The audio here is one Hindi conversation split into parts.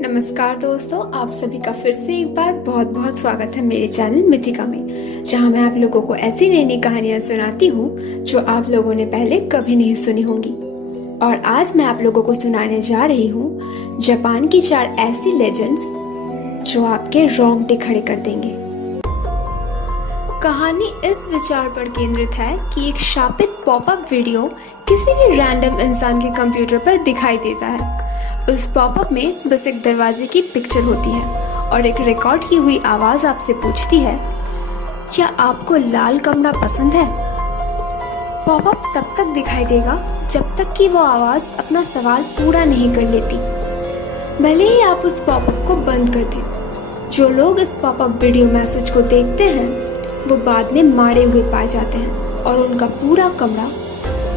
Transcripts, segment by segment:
नमस्कार दोस्तों, आप सभी का फिर से एक बार बहुत बहुत स्वागत है मेरे चैनल मिथिका में, जहां मैं आप लोगों को ऐसी नई नई कहानियां सुनाती हूं जो आप लोगों ने पहले कभी नहीं सुनी होंगी। और आज मैं आप लोगों को सुनाने जा रही हूं जापान की 4 ऐसी लेजेंड्स जो आपके रोंगटे खड़े कर देंगे। कहानी इस विचार पर केंद्रित है कि एक शापित पॉपअप वीडियो किसी भी रैंडम इंसान के कंप्यूटर पर दिखाई देता है। उस पॉपअप में बस एक दरवाजे की पिक्चर होती है और एक रिकॉर्ड की हुई आवाज आपसे पूछती है, क्या आपको लाल कमरा पसंद है? पॉपअप तब तक दिखाई देगा जब तक कि वो आवाज अपना सवाल पूरा नहीं कर लेती। भले ही आप उस पॉपअप को बंद कर दें, जो लोग इस पॉपअप वीडियो मैसेज को देखते हैं वो बाद में मारे हुए पाए जाते हैं और उनका पूरा कमरा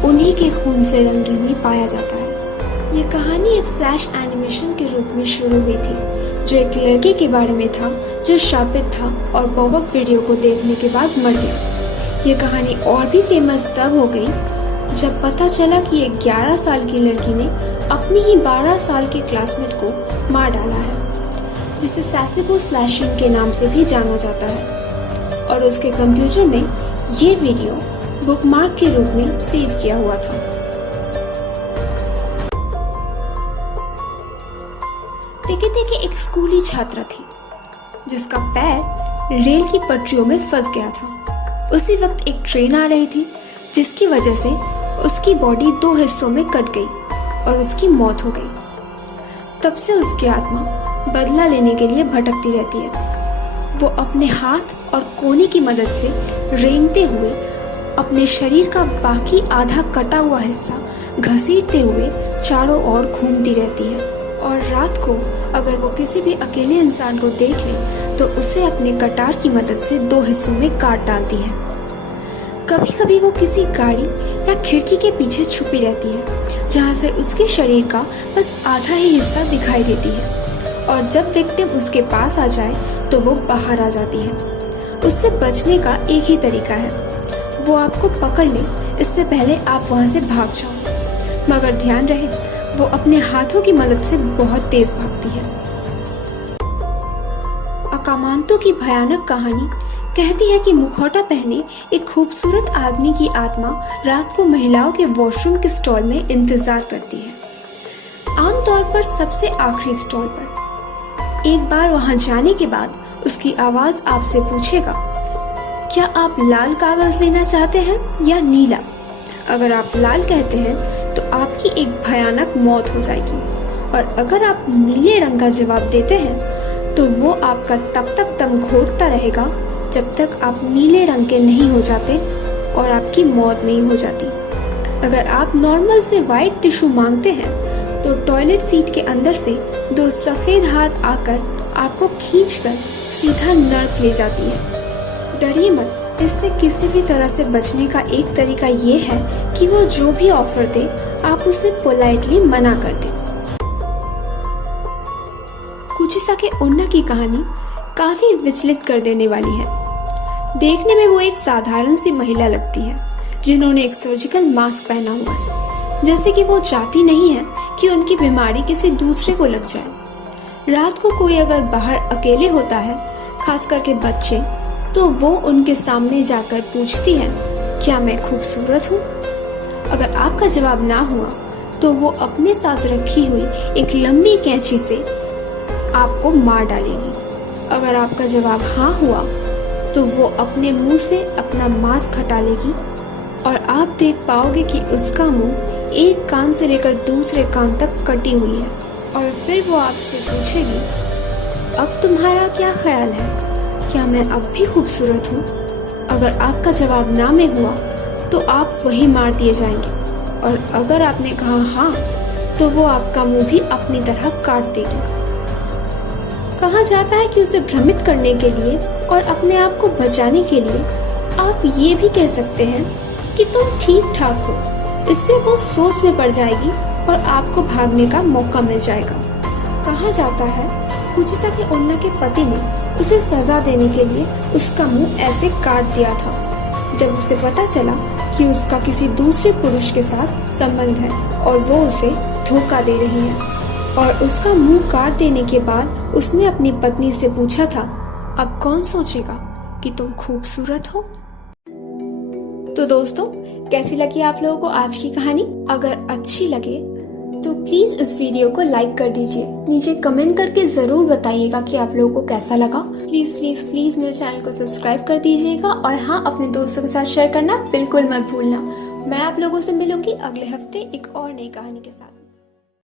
उन्हीं के खून से रंगी हुई पाया जाता है। ये कहानी एक फ्लैश एनिमेशन के रूप में शुरू हुई थी, जो एक लड़के के बारे में था जो शापित था और पॉपअप वीडियो को देखने के बाद मर गया। ये कहानी और भी फेमस तब हो गई जब पता चला कि एक 11 साल की लड़की ने अपनी ही 12 साल के क्लासमेट को मार डाला है, जिसे सैसिबो स्लैशिंग के नाम से भी जाना जाता है। और उसके कंप्यूटर में ये वीडियो बुकमार्क के रूप में सेव किया हुआ था। तेके तेके एक स्कूली छात्रा थी जिसका पैर रेल की पटरियों में फंस गया था। उसी वक्त एक ट्रेन आ रही थी जिसकी वजह से उसकी बॉडी 2 हिस्सों में कट गई और उसकी मौत हो गई। तब से उसकी आत्मा बदला लेने के लिए भटकती रहती है। वो अपने हाथ और कोहनी की मदद से रेंगते हुए अपने शरीर का बाकी आधा कटा हुआ हिस्सा घसीटते हुए चारों ओर घूमती रहती है। और रात को अगर वो किसी भी अकेले इंसान को देख ले तो उसे अपने कटार की मदद से 2 हिस्सों में काट डालती है। कभी कभी वो किसी गाड़ी या खिड़की के पीछे छुपी रहती है, जहाँ से उसके शरीर का बस आधा ही हिस्सा दिखाई देती है। और जब विक्टिम उसके पास आ जाए तो वो बाहर आ जाती है। उससे बचने का एक ही तरीका है, वो आपको पकड़ ले इससे पहले आप वहाँ से भाग जाओ। मगर ध्यान रहे, वो अपने हाथों की मदद से बहुत तेज भागती है। अकामांतो की भयानक कहानी कहती है कि मुखौटा पहने एक खूबसूरत आदमी की आत्मा रात को महिलाओं के वॉशरूम के स्टॉल में इंतजार करती है, आमतौर पर सबसे आखिरी स्टॉल पर। एक बार वहां जाने के बाद उसकी आवाज आपसे पूछेगा, क्या आप लाल कागज लेना चाहते हैं या नीला? अगर आप लाल कहते हैं तो आपकी एक भयानक मौत हो जाएगी, और अगर आप नीले रंग का जवाब देते हैं तो वो आपका तब तक दम घोटता रहेगा जब तक आप नीले रंग के नहीं हो जाते और आपकी मौत नहीं हो जाती। अगर आप नॉर्मल से वाइट टिश्यू मांगते हैं तो टॉयलेट सीट के अंदर से 2 सफेद हाथ आकर आपको खींचकर सीधा नर्क ले जाती है। डरिए मत, इससे किसी भी तरह से बचने का एक तरीका ये है कि वो जो भी ऑफर दे आप उसे पोलाइटली मना कर दें। कुचिसाके ओन्ना की कहानी काफी विचलित कर देने वाली है। देखने में वो एक साधारण सी महिला लगती है जिन्होंने एक सर्जिकल मास्क पहना हुआ है, जैसे कि वो चाहती नहीं है कि उनकी बीमारी किसी दूसरे को लग जाए। रात को कोई अगर बाहर अकेले होता है, खास करके बच्चे, तो वो उनके सामने जाकर पूछती है, क्या मैं खूबसूरत हूँ? अगर आपका जवाब ना हुआ तो वो अपने साथ रखी हुई एक लंबी कैंची से आपको मार डालेगी। अगर आपका जवाब हाँ हुआ तो वो अपने मुंह से अपना मास्क हटा लेगी और आप देख पाओगे कि उसका मुंह एक कान से लेकर दूसरे कान तक कटी हुई है। और फिर वो आपसे पूछेगी, अब तुम्हारा क्या ख्याल है, क्या मैं अब भी खूबसूरत हूँ? अगर आपका जवाब ना में हुआ तो आप वही मार दिए जाएंगे, और अगर आपने कहा हाँ तो वो आपका मुंह भी अपनी तरह काट देगी। कहा जाता है कि उसे भ्रमित करने के लिए और अपने आप को बचाने के लिए आप ये भी कह सकते हैं कि तुम ठीक ठाक हो। इससे वो सोच में पड़ जाएगी और आपको भागने का मौका मिल जाएगा। कहा जाता है कुचिसाके ओन्ना के पति ने उसे सजा देने के लिए उसका मुंह ऐसे काट दिया था जब उसे पता चला कि उसका किसी दूसरे पुरुष के साथ संबंध है और वो उसे धोखा दे रही है। और उसका मुंह काट देने के बाद उसने अपनी पत्नी से पूछा था, अब कौन सोचेगा कि तुम खूबसूरत हो। तो दोस्तों, कैसी लगी आप लोगों को आज की कहानी? अगर अच्छी लगे तो प्लीज इस वीडियो को लाइक कर दीजिए। नीचे कमेंट करके जरूर बताइएगा कि आप लोगों को कैसा लगा। प्लीज प्लीज प्लीज मेरे चैनल को सब्सक्राइब कर दीजिएगा और हाँ, अपने दोस्तों के साथ शेयर करना बिल्कुल मत भूलना। मैं आप लोगों से मिलूंगी अगले हफ्ते एक और नई कहानी के साथ।